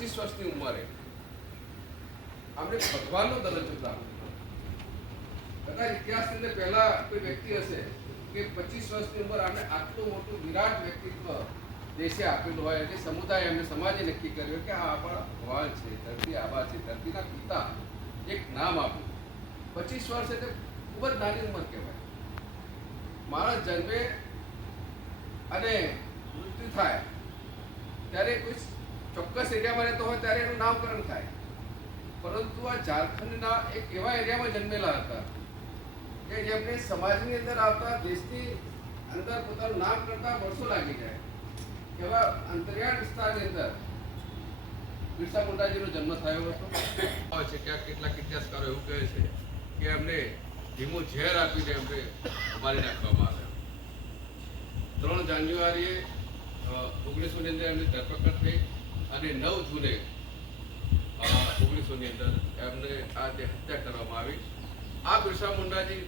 પચીસ વર્ષની ઉંમરે. આમને ભગવાનનો દરજ્જો પ્રાપ્ત કદાચ ઇતિહાસની અંદર પહેલા કોઈ વ્યક્તિ હશે કે પચીસ વર્ષની ઉંમર આમને આટલું મોટું વિરાટ વ્યક્તિત્વ દેશે આપેલું હોય એટલે સમુદાય એમને સમાજે નક્કી કર્યું કે આ આપણા ભગવાન છે, ધરતી આબા છે, ધરતીના પિતા. એક નામ આપ્યું. પચીસ વર્ષ એટલે ખૂબ જ નાની ઉંમર કહેવાય. માણસ જન્મે અને મૃત્યુ થાય ત્યારે કોઈ ચોક્કસ એરિયામાં રહેતો હોય ત્યારે એનું નામકરણ થાય. પરંતુ આ ઝારખંડના એક એવા એરિયામાં જન્મેલા હતા કે જેમને સમાજની અંદર આવતા દેશની અંદર પોતાનું નામ કરતા વર્ષો લાગી જાય. એવા અંતરિયાળ વિસ્તારની અંદર બિરસા મુંડાજીનો જન્મ થયો હતો. છે કે આ કેટલાક ઇતિહાસકારો એવું કહે છે કે એમને ધીમું ઝેર આપીને એમને મારી નાખવામાં આવ્યા. ત્રણ જાન્યુઆરીએ ઓગણીસો ની અંદર એમની ધરપકડ થઈ. અને નવ જૂને ઓગણીસો ની અંદર એમને આ જે હત્યા કરવામાં આવી. આ બિરસા મુંડાજી